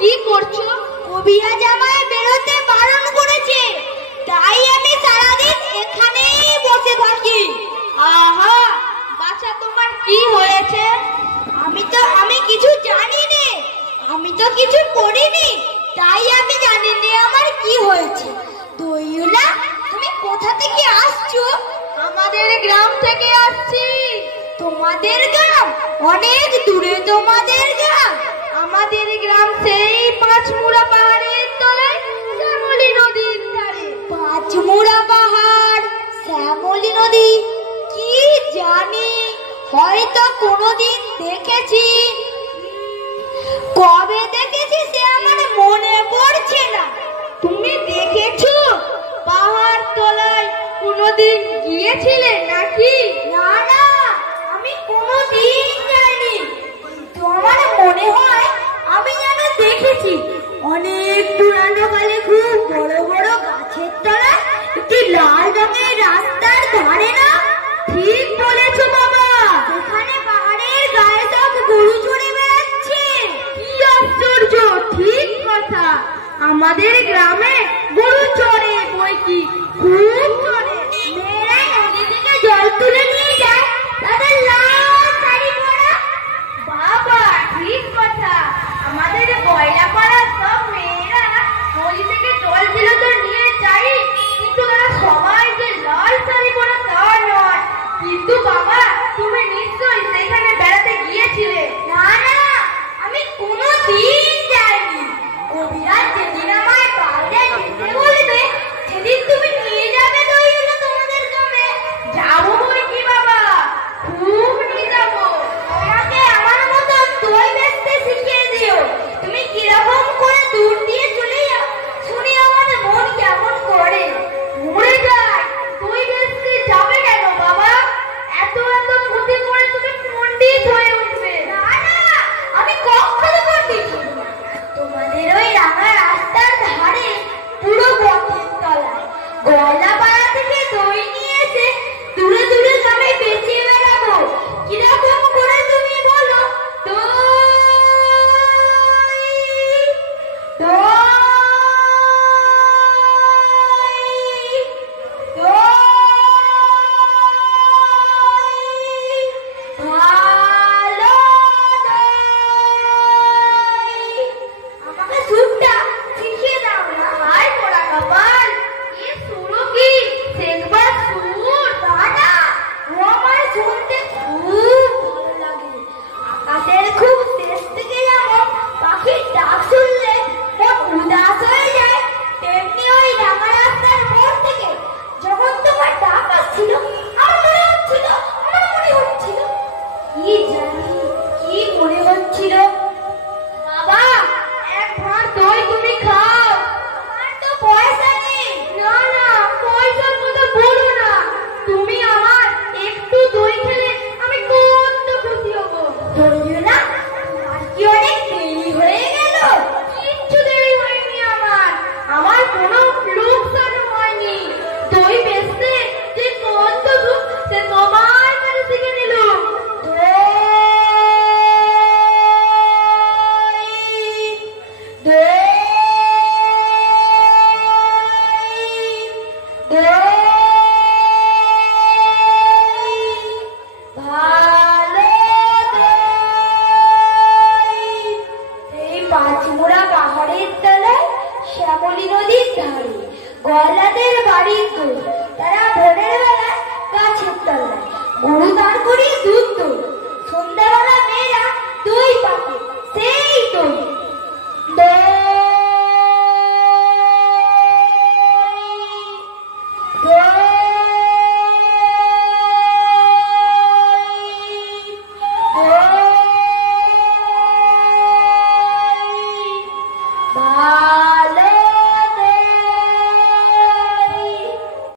কি করছো? কবিরাজ আমায় বেরোতে বারণ করেছে, তাই আমি সারাদিন এখানেই বসে থাকি। আহা, বাছা তোমার কি হয়েছে? আমি কিছু জানি নে, আমি তো কিছু করিনি, তাই আমি জানি নে আমার কি হয়েছে। দইলা, তুমি কোথা থেকে আসছো? আমাদের গ্রাম থেকে আসছি। তোমাদের গ্রাম? অনেক দূরে তোমাদের গ্রাম। আমাদের গ্রাম সেই পাঁচমুড়া পাহাড়ের তলায় শ্যামলী নদীর ধারে। পাঁচমুড়া পাহাড়, শ্যামলী নদী, কি জানি, হয়তো কোনোদিন দেখেছি। কবে দেখেছি সে আমার মনে পড়ছে না। তুমি দেখেছো? পাহাড় তলায় কোনোদিন গিয়েছিলে নাকি? না না, আমি কোনোদিন যাইনি, কিন্তু আমার মনে হয় আমি যেন দেখেছি। অনেক পুরানো কালে খুব বড় বড় গাছের তলায় একটি লাল রঙের রাস্তার ধারে না? ঠিক বলেছো বাবা। ওখানে পাহাড়ের গায়ে সব গরু চড়ে বেড়াচ্ছে। কি আশ্চর্য, ঠিক কথা। আমাদের গ্রামে গরু চড়ে, বই কি খুব চড়ে। মেয়েরা নদী থেকে জল তুলে নিয়ে যায়, তাদের লাল শাড়ি পরা। বাবা ঠিক কথা, আমাদের কয়লা পাড়ার সব মেয়েরা নদী থেকে জল দিলে তো নিয়ে যাই, কিন্তু তারা সবাই যে লাল শাড়ি পরা তা নয়। কিন্তু বাবা, তুমি নিশ্চয়ই সেখানে বেড়াতে গিয়েছিলে। না না, আমি কোনোদিন যাইনি। কবিরাজ যেদিন আমায় বাইরে যেতে বলবে, সেদিন তুমি নিয়ে যাবে দইলা তোমাদের গ্রামে। যাবো বই কি বাবা, খুব নিয়ে যাবো। আমাকে আমার মতন দই বেচতে শিখিয়ে দিও। তুমি কিরকম করে দূর দিয়ে চলে যাও, শুনি আমার মন কেমন করে। মরে যায়, তুই বেশি যাবে কেন বাবা? এত এত ক্ষতি করে তুমি পণ্ডিত হয়ে উঠবে। না না, আমি কখনো পণ্ডিত হব না। তোমাদের ওই রাঙা রাস্তার ধারে পুরো পথের তলায় গয়লা পাড়া থেকে দই নিয়ে এসে দূরে দূরে সবাই বেঁচিয়ে বেড়াবো। কিরকম করে তুমি বলো? দই, দই, দই, ভালো দই। আমাকে সুরটা শিখিয়ে দাও না। হায় পোড়া কপাল, এ সুরো কি শেখবার সুর? দাদা, ও আমার শুনতে খুব ভালো লাগে। আকাশের খুব শেষ থেকে যেমন পাখির ডাক শুনলে মন উদাস হয়ে যায়, তেমনি ওই রাঙা রাস্তার মোড় থেকে যখন তোমার ডাক আসছিল, আমার মনে হচ্ছিল কি জানি কি মনে হচ্ছিল। বাবা, এক ভাঁড় দই তুমি খাও। আমার তো পয়সা নেই। না না, পয়সার কথা বলো না। তুমি আমার একটু দই খেলে আমি কত খুশি হব। ধরিও না, তোমার কি অনেক দেরি হয়ে গেল? কিচ্ছু দেরি হয়নি আমার, আমার কোনো লোকসান হয়নি। দই বেচতে যে কত সুখ, সে তোমার কাছে শিখে নিলাম। পাঁচমুড়া পাহাড়ের তলায় শ্যামলী নদীর ধারে গয়লাদের বাড়ির দই, তারা ভোরের বেলায় গাছের তলায় গরু দাঁড় করিয়ে দুধ দই।